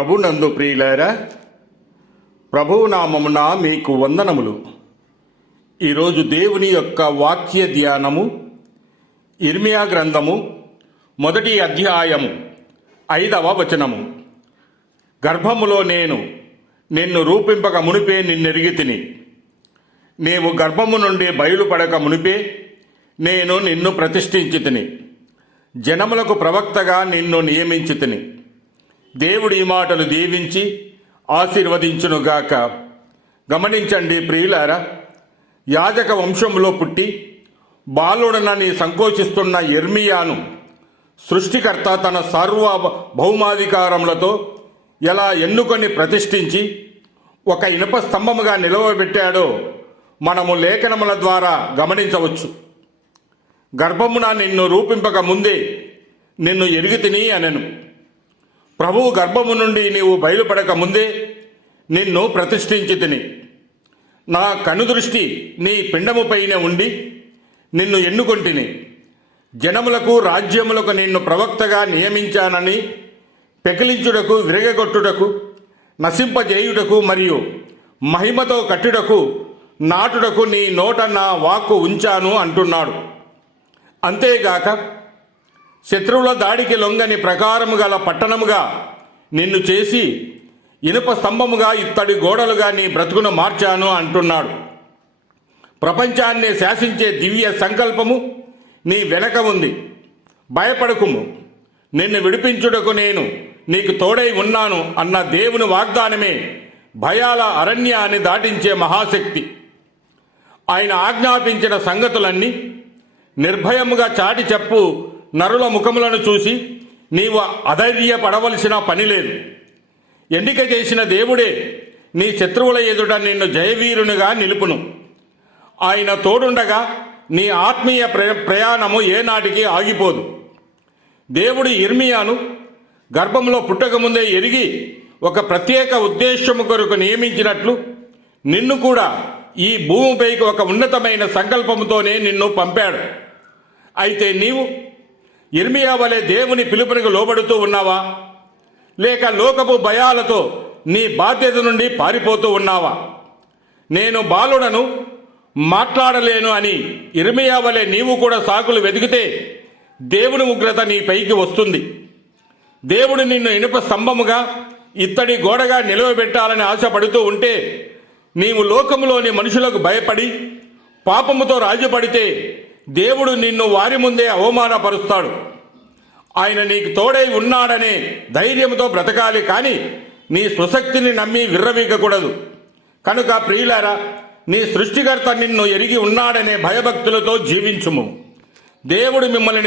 ప్రభునందు ప్రియులారా, ప్రభువు నామమున మీకు వందనములు. ఈరోజు దేవుని యొక్క వాక్య ధ్యానము ఇర్మియా గ్రంథము 1వ అధ్యాయము 5వ వచనము. గర్భములో నేను నిన్ను రూపింపక మునిపే నిన్నెరిగితిని, నీవు గర్భము నుండి బయలుపడక మునిపే నేను నిన్ను ప్రతిష్ఠించితిని, జనములకు ప్రవక్తగా నిన్ను నియమించితిని. దేవుడి ఈ మాటలు దీవించి ఆశీర్వదించునుగాక. గమనించండి ప్రియులారా, యాజక వంశంలో పుట్టి బాలుడనని సంకోచిస్తున్న ఇర్మియాను సృష్టికర్త తన సార్వభౌమాధికారములతో ఎలా ఎన్నుకొని ప్రతిష్ఠించి ఒక ఇనుప స్తంభముగా నిలవబెట్టాడో మనము లేఖనముల ద్వారా గమనించవచ్చు. గర్భమున నిన్ను రూపింపక ముందే నిన్ను ఎరిగితిని అనెను. ప్రభువు గర్భము నుండి నీవు బయలుపడక ముందే నిన్ను ప్రతిష్ఠించితిని. నా కనుదృష్టి నీ పిండముపైనే ఉండి నిన్ను ఎన్నుకొంటిని. జనములకు రాజ్యములకు నిన్ను ప్రవక్తగా నియమించానని పెకిలించుటకు, విరగగొట్టుటకు, నశింపజేయుటకు మరియు మహిమతో కట్టుటకు, నాటుటకు నీ నోట నా వాక్కు ఉంచాను అంటున్నాడు. అంతేగాక శత్రువుల దాడికి లొంగని ప్రకారము గల పట్టణముగా నిన్ను చేసి ఇనుప స్తంభముగా, ఇత్తడి గోడలుగా నీ బ్రతుకును మార్చాను అంటున్నాడు. ప్రపంచాన్ని శాసించే దివ్య సంకల్పము నీ వెనక ఉంది. భయపడకుము, నిన్ను విడిపించుటకు నేను నీకు తోడై ఉన్నాను అన్న దేవుని వాగ్దానమే భయాల అరణ్యాన్ని దాటించే మహాశక్తి. ఆయన ఆజ్ఞాపించిన సంగతులన్నీ నిర్భయముగా చాటి చెప్పు నరుల ముఖములను చూసి నీవు అధైర్యపడవలసిన పని లేదు. ఎన్నిక చేసిన దేవుడే నీ శత్రువుల ఎదుట నిన్ను జయవీరునిగా నిలుపును. ఆయన తోడుండగా నీ ఆత్మీయ ప్రయాణము ఏనాటికి ఆగిపోదు. దేవుడు ఇర్మియాను గర్భంలో పుట్టకముందే ఎరిగి ఒక ప్రత్యేక ఉద్దేశము కొరకు నియమించినట్లు నిన్ను కూడా ఈ భూమిపైకి ఒక ఉన్నతమైన సంకల్పముతోనే నిన్ను పంపాడు. అయితే నీవు ఇర్మియా వలె దేవుని పిలుపునికి లోబడుతూ ఉన్నావా, లేక లోకపు భయాలతో నీ బాధ్యత నుండి పారిపోతూ ఉన్నావా? నేను బాలుడను, మాట్లాడలేను అని ఇర్మియా వలె నీవు కూడా సాకులు వెతికితే దేవుని ఉగ్రత నీ పైకి వస్తుంది. దేవుడు నిన్ను ఇనుప స్తంభముగా, ఇత్తడి గోడగా నిలవబెట్టాలని ఆశపడుతూ ఉంటే నీవు లోకములోని మనుషులకు భయపడి పాపముతో రాజుపడితే దేవుడు నిన్ను వారి ముందే అవమానపరుస్తాడు. ఆయన నీకు తోడై ఉన్నాడనే ధైర్యంతో బ్రతకాలి, కానీ నీ స్వశక్తిని నమ్మి విర్రవీగకూడదు. కనుక ప్రియులారా, నీ సృష్టికర్త నిన్ను ఎరిగి ఉన్నాడనే భయభక్తులతో జీవించుము. దేవుడు మిమ్మల్ని